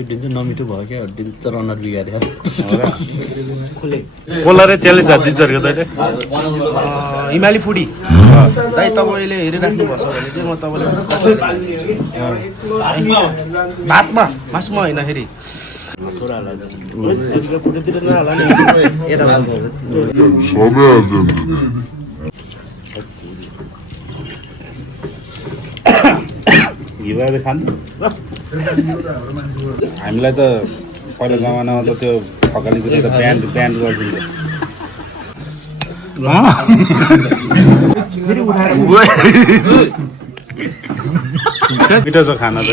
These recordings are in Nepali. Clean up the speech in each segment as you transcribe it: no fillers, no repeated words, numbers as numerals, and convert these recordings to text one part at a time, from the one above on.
त्यो दिन चाहिँ नमिठो भयो क्या दिन चाहिँ रनर बिगाऱ्यो कसलाई च्यालेन्ज हालिदिन्छ अरे तैँले हिमाली फुडी दाइ तपाईँले हेरिराख्नु भएको छ भने चाहिँ म तपाईँलाई भातमा मासुमा होइन फेरि घिउले खानु हामीलाई त पहिला जमानामा त त्यो खकाली कुरो त ब्यान्ड गरिदिन्छ मिठो छ खाना त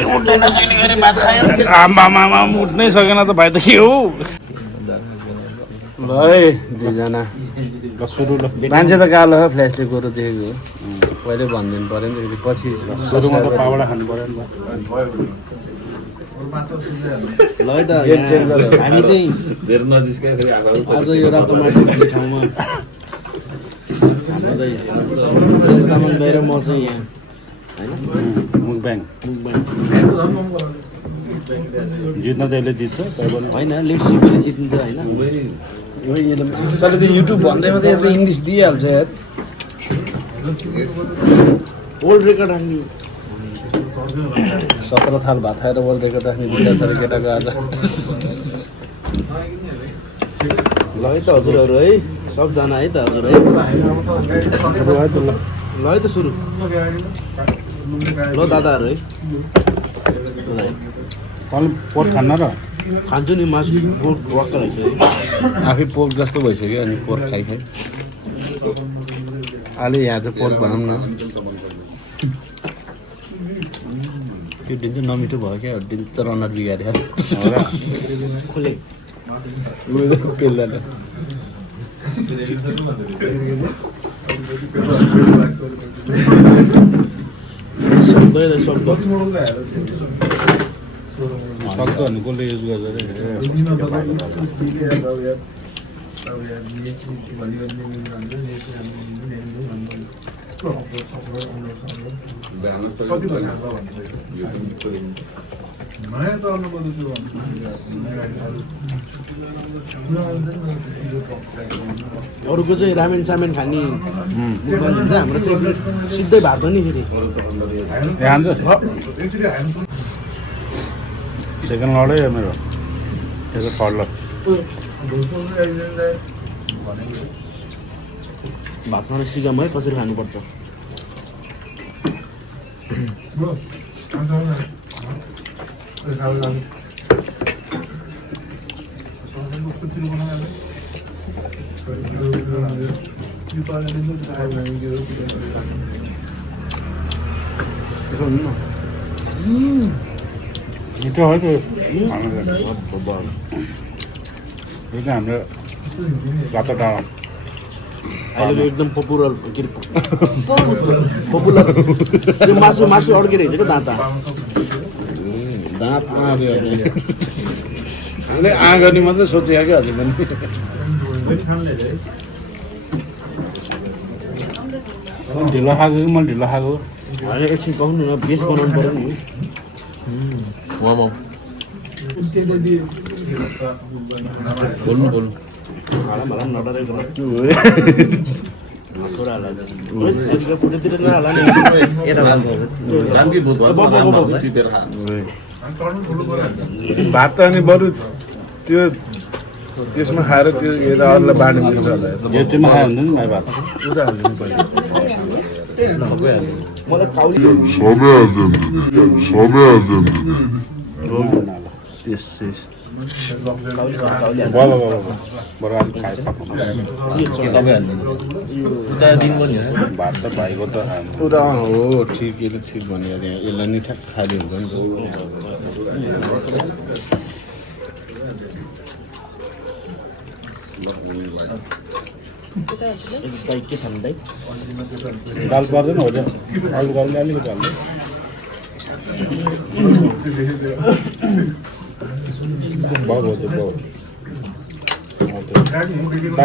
आमा उठ्नै सकेन त भाइ त के हो ल है दुईजना मान्छे त कालो हो फ्ल्यासले कुरो देखेको पहिले भनिदिनु पऱ्यो नि त पछि सुरुमा त पावडा खानु पऱ्यो नि ल है त हामी चाहिँ आज यो रातो माटो भन्ने ठाउँमा तामाङ गएर म चाहिँ यहाँ मुखब्याङ जित्न त यसले जित्छ होइन लेट सिपले जित्न्छ होइन साले त युट्युब भन्दैमा त यसले इङ्ग्लिस दिइहाल्छ यार वर्ल्ड रेकर्ड राख्ने 17 थाल भात खाएर वर्ल्ड रेकर्ड राख्ने विचार छ केटाको आज ल है त हजुरहरू है सबजना है त हजुर है ल है त सुरु ल दादाहरू है तँले पोर्क खान्न र खान्छु नि मासु पोर्क वाक्क रहेछ आफै पोर्क जस्तो भइसक्यो अनि पोर्क खाइ अहिले यहाँ चाहिँ पोर्क भनौँ न त्यो दिन चाहिँ नमिठो भयो क्या दिन चाहिँ रनर बिगाऱ्यो खोले पेल्दैन सक्छ भने कसले युज गर्छ अरूको चाहिँ रामेन सामेन खाने हाम्रो चाहिँ सिधै भात हो नि फेरि सेकेन्ड लडै हो मेरो त्यो थर्ड लड भात खान सिकाउँ है कसरी खानुपर्छ मिठो हो त्यो हाम्रो रातो डाँडा अहिले एकदम पपुलर त्यो मासु अड्किरहेछ क्या दाँत आँग्यो आँगनी मात्रै सोचेको क्या हजुर पनि ढिलो खाएको कि मैले ढिलो खाएको होइन एकछिन पाउनु न बेस बनाउनु पऱ्यो नि बोल्नु भात त अनि बरु त्यो त्यसमा खाएर त्यो यता अरूलाई बाँड्नु मिल्छ होला यो चाहिँ खायो भने नि भाइ भात उता हालिदिनु पर्यो मलाई काउली भात त भाइको त उता हो ठिक यसले ठिक भन्यो यसलाई नि ठ्याक्क खाइदियो हुन्छ नि के खानु दाइ दाल पर्दैन हो अरू गाउँले अलिकति हाल्नु बाउ हो त्यो बाउ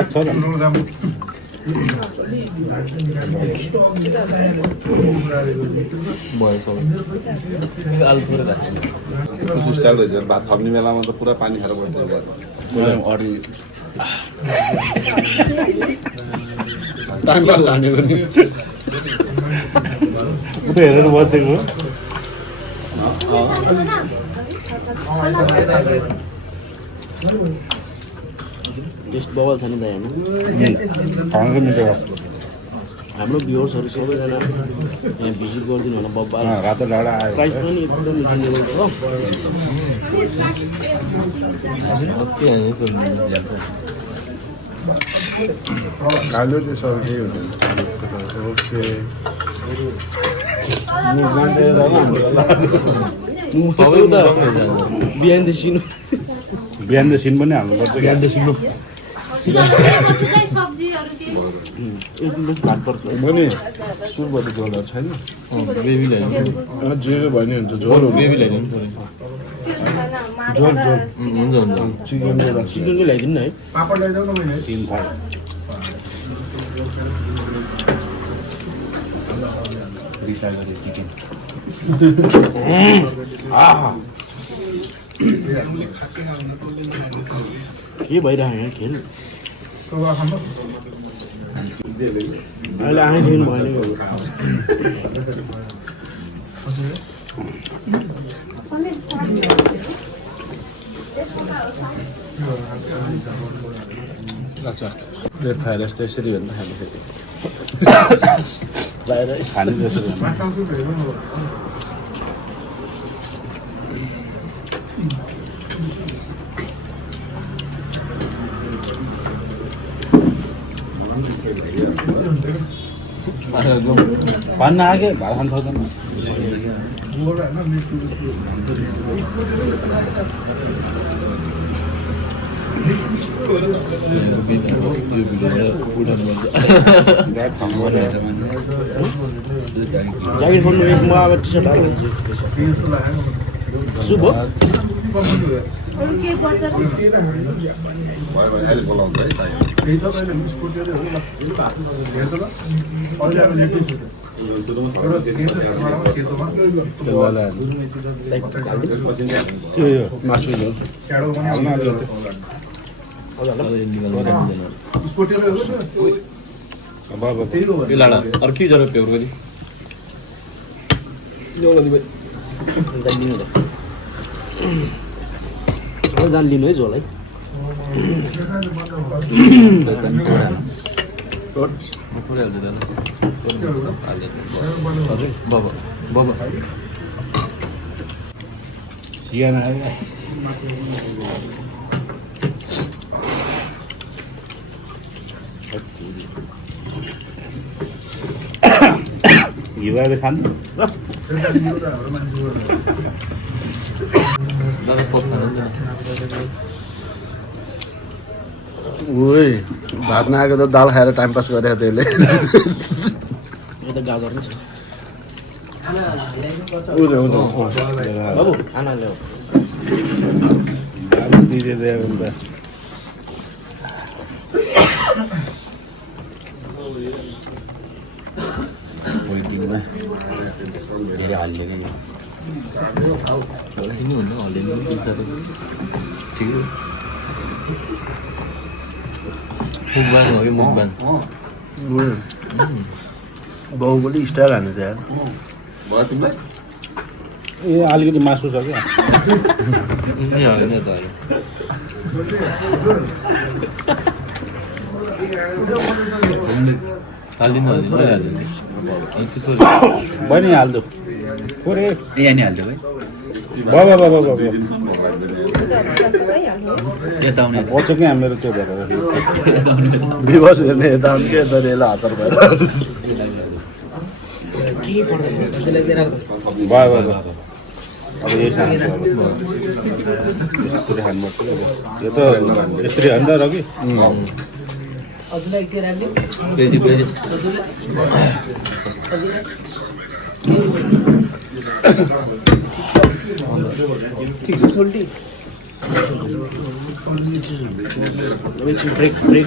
छ कस्तो स्टाइल रहेछ भात थप्ने बेलामा त पुरा पानी खाएर बस्छ अरू टाइम पास हानेको नि उता हेरेर बसेको टेस्ट बबल छ नि दाइ होइन खानको मिठो हाम्रो भ्युवर्सहरू सबैजना यहाँ भिजिट गरिदिनु होला बब्बा रातो डाँडा आयो प्राइस पनि एकदम रिजनेबल हो खालु त्यो सब्जी हुन्छ ओके बिहान सिनु बिहान त सिन पनि हाल्नुपर्छ बिहान सिनु भात पर्छ पनि सुपहरू झोलहरू छैन जे भयो नि हुन्छ झोल झोल झोल चिकन चिकनकै ल्याइदिनु न है तिन थाल के भइरहेको यहाँ खेल अहिले आएदेखि भएन प्लेट फ्राई राइस त्यसरी हो नि खाँदाखेरि फ्राई राइस खाने जस्तो पानी आगे भात खान सक्दैन ज्याकेट खोल्नु एक म अब टी सर्ट हाल्छु सुप हो मासु अर्कै जरा प्योर गरी जान लिनु है झोल है सियान घिउरा खानु ओइ भात नआएको त दाल खाएर टाइम पास गरेको त्यसले यता गाजर पनि छ बाबु खाना ल्याऊ धेरै हालिदिएको किन हुनु हल्लिनु पैसा त ठिकै मुखबान हो कि मुखबान बाहुबली स्टाइल हान्नु थियो ए अलिकति मासु छ क्या होइन त हालिदिनु बहिनी हाल्दो कोरे यहाँ नि हालिदियो बाबा बाबा बाबा यता आउने बच्चोकै हाम्रो त्यो भएर दिवस हेर्ने यता आउनु के यता रेला हतार भएर भयो भयो अब यही खानु पुरै खानुपर्छ यो त यसरी हान्दा र कि पेजी पेजी ठिक छ सोल्टी ब्रेक ब्रेक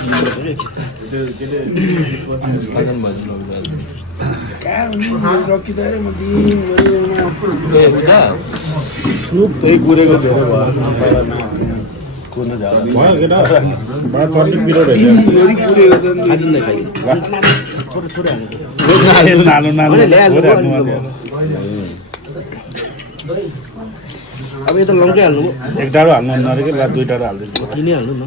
सुप त्यही कुरेको धेरै भयो कुर्न जाँदा भयो केटा बडा चट्नी पिरो रहेछ खाइदिँदै खाइदिनु थोरै थोरै नालो नालो अब यता लङ्कै हाल्नु एक डाँडो हाल्नु नअरे कि ला 2 डाँडो हाल्दैछु तिनै हाल्नु न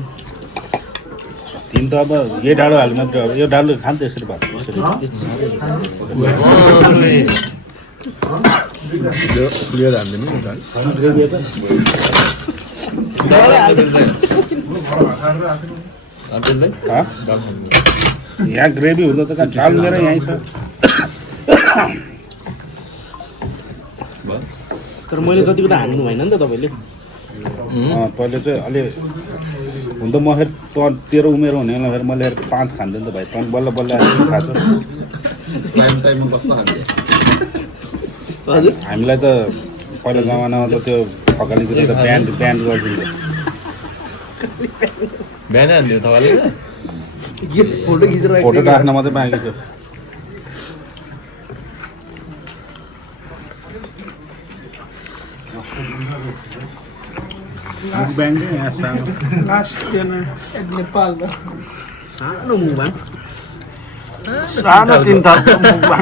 3 त अब यही डाँडो हाल्नु मात्र अब यो डाँडो खान्छ त्यसरी भात यसरी क्लियर हाल्दैन यहाँ ग्रेभी हुँदा त कहाँ चाल मेरो यहीँ छ तर मैले जतिको त हान्नु भएन नि त तपाईँले पहिले चाहिँ अलि हुन त म फेरि तेरो उमेर हुने बेला फेरि मैले 5 खान्थेँ नि त भाइ तँ बल्ल बल्ल खाएको हामीलाई त पहिला जमानामा त त्यो खकालीतिर त ब्यान्ड गरिदिन्थ्यो बिहानै हान्थ्यो तपाईँले फोटो खिचेर फोटो राख्न मात्रै बाँकी थियो सानो मुखमा सानो 3 थालको मुखमा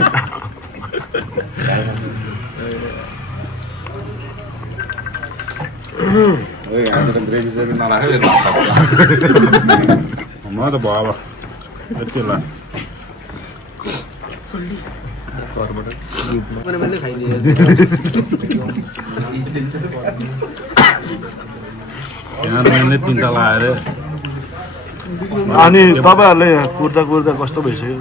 ग्रेभी सेभी नराखेर म त भयो अब यति ल मैले खाइदिएँ यहाँ मैले 3 तला आएर अनि तपाईँहरूले कुर्दा कुर्दा कस्तो भइसक्यो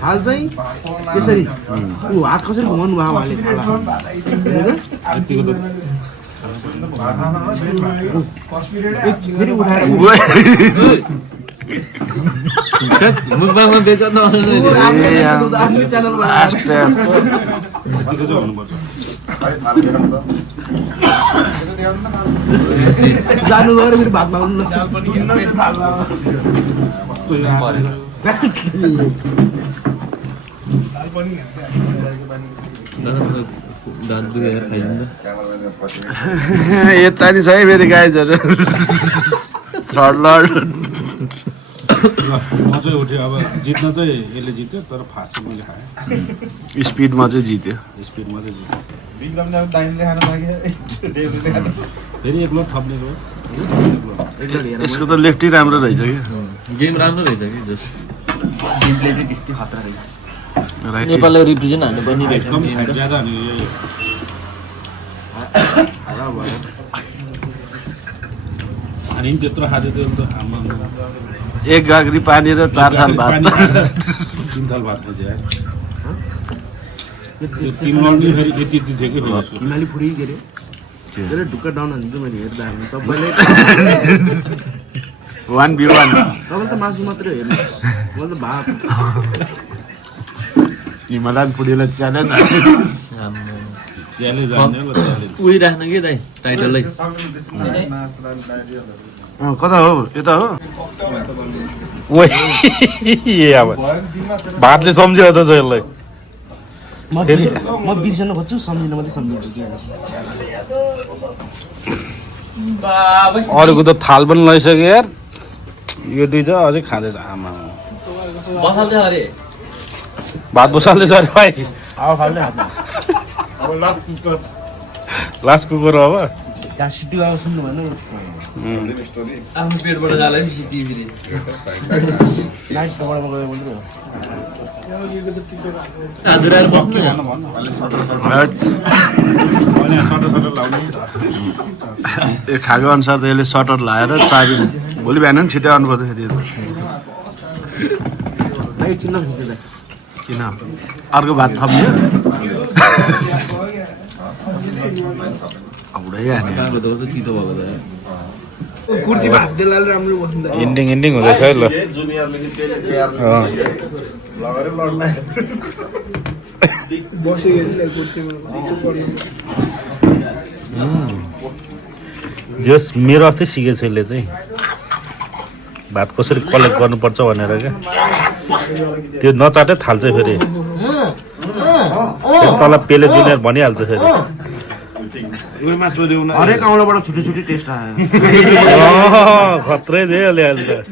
थाल चाहिँ यसरी ऊ हात कसरी घुमाउनु भयो उहाँले यतिको त फेरि उठाएर मुखमा बेच आफ्नै च्यानलमा यतिको चाहिँ हुनुपर्छ जानु गएर फेरि भात माग्नु न दाँत दुखेर खाइदिनु यता नि छ है फेरि गाइजहरू थर्ड लर्ड म चाहिँ उठ्यो अब जित्न चाहिँ यसले जित्यो तर फास्ट मैले खाएँ स्पिडमा चाहिँ जित्यो स्पिडमा चाहिँ जित्यो फेरि एक्लो थप्ने हो यसको त लेफ्टी राम्रो रहेछ कि गेम राम्रो रहेछ कि जस गेमले चाहिँ त्यस्तै खतरा रहेछ राइट नेपाललाई रिप्रेजेन्ट हान्नु पर्ने रहेछ एकदम फाइट ज्यादा अनि अनि त्यत्रो खाँदै त्यो त आमा एक गाग्री पानी र 4 थाल भात 3 थाल भात खान्छ यार त्यो 3 लन्डी फेरि यति यति थियो कि फेरि हिमाली फुडी के अरे धेरै ढुक्क डाउन हान्छु मैले हेर्दा हामी तपाईँले 1v1 तपाईँले त मासु मात्रै हेर्नु मैले त भात हिमालयन फुडीलाई च्यालेन्ज च्यालेन्ज हान्ने ल च्यालेन्ज उही राख्नु के दाइ टाइटललाई कता हो यता हो अब भातले सम्झ्यो त यसलाई म बिर्सन खोज्छु सम्झिन मात्रै सम्झिन्छु अरूको त थाल पनि लैसक्यो यार यो दुई चाहिँ अझै खाँदैछ आमा बसाल्दै अरे भात बसाल्दैछ अरे भाइ अब फाल्दै हातमा लास्ट कुकर हो अब त्यहाँ सिटी अब सुन्नु भएन आफ्नो पेटबाट जाला नि टिभी लाइट तपाईँमा गयो मात्रै हो आधुराएर बस्नु यो खाएको अनुसार त यसले सटर लाएर चाबी भोलि बिहान पनि छिट्टै आउनुपर्छ फेरि लाइट चिन्न खिच्दै किन अर्को भात थप्ने औडै हाने कहाँको त तितो भएको त कुर्सीमा हात देलाले राम्रो बस्नु त इन्डिङ हुँदैछ है ल बसेको कुर्सीमा जस मेरो अस्ति सिकेको छु यसले चाहिँ भात कसरी कलेक्ट गर्नुपर्छ भनेर क्या त्यो नचाटै थाल्छ फेरि तल पेले जुनियर भनिहाल्छ फेरि हरेक औँलाबाट छुट्टी छुट्टी टेस्ट आयो खत्रै थियो अलि अहिले त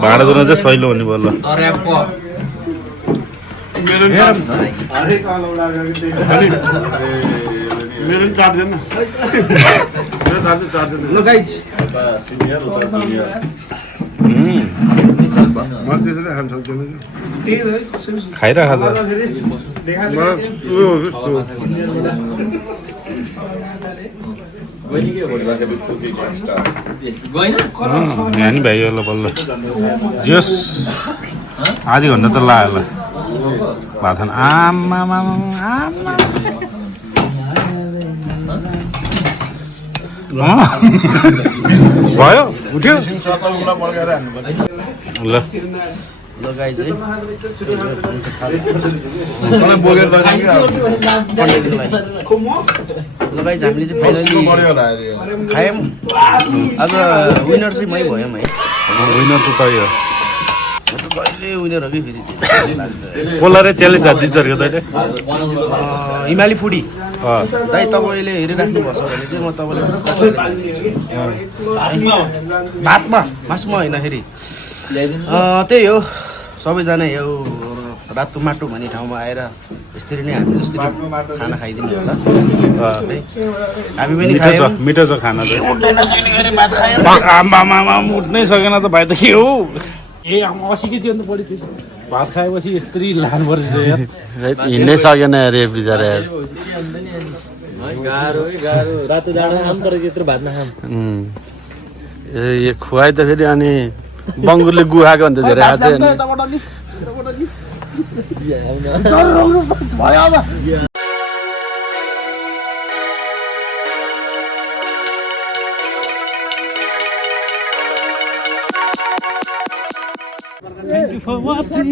भाँडा धुन चाहिँ सहिलो हुने भयो ल मेरो पनि चाट्दैन ल गाइज म त्यसरी खान सक्दैन खाइरहेको छ यहाँ नि भ्याइयो ल बल्ल जियोस् आधी घन्टा त लाग्यो ल भात खान आमा भयो उठ्यो ल ल गाइज है बोकेर ल गाइज हामीले चाहिँ फाइनली खायौँ आज विनर चाहिँ मै भयौँ है विनर त तै हो कहिले विनर हो कि फेरि कसलाई रे च्यालेन्ज हालिदिन्छ अरे तैँले हिमाली फुडी दाइ तपाईँले हेरिराख्नुपर्छ भने चाहिँ म तपाईँलाई भातमा मासुमा होइन फेरि त्यही हो सबैजना यो रातो माटो भन्ने ठाउँमा आएर यसरी नै हामी जसरी खाना खाइदिनु होला हामी पनि खायौँ मिठो छ खाना चाहिँ आमामा उठ्नै सकेन त भाइ त के हो ए असी के चाहिँ पऱ्यो त्यो भात खाएपछि यस्तरी लानु पर्छ यार हिँड्नै सकेन अरे बिचरा गाह्रो रातो जाडो खाम तर त्यत्रो भात नखाम यो खुवाइ त फेरि अनि बङ्गुरले गुहाएको अन्त धेरै आज Thank you for watching.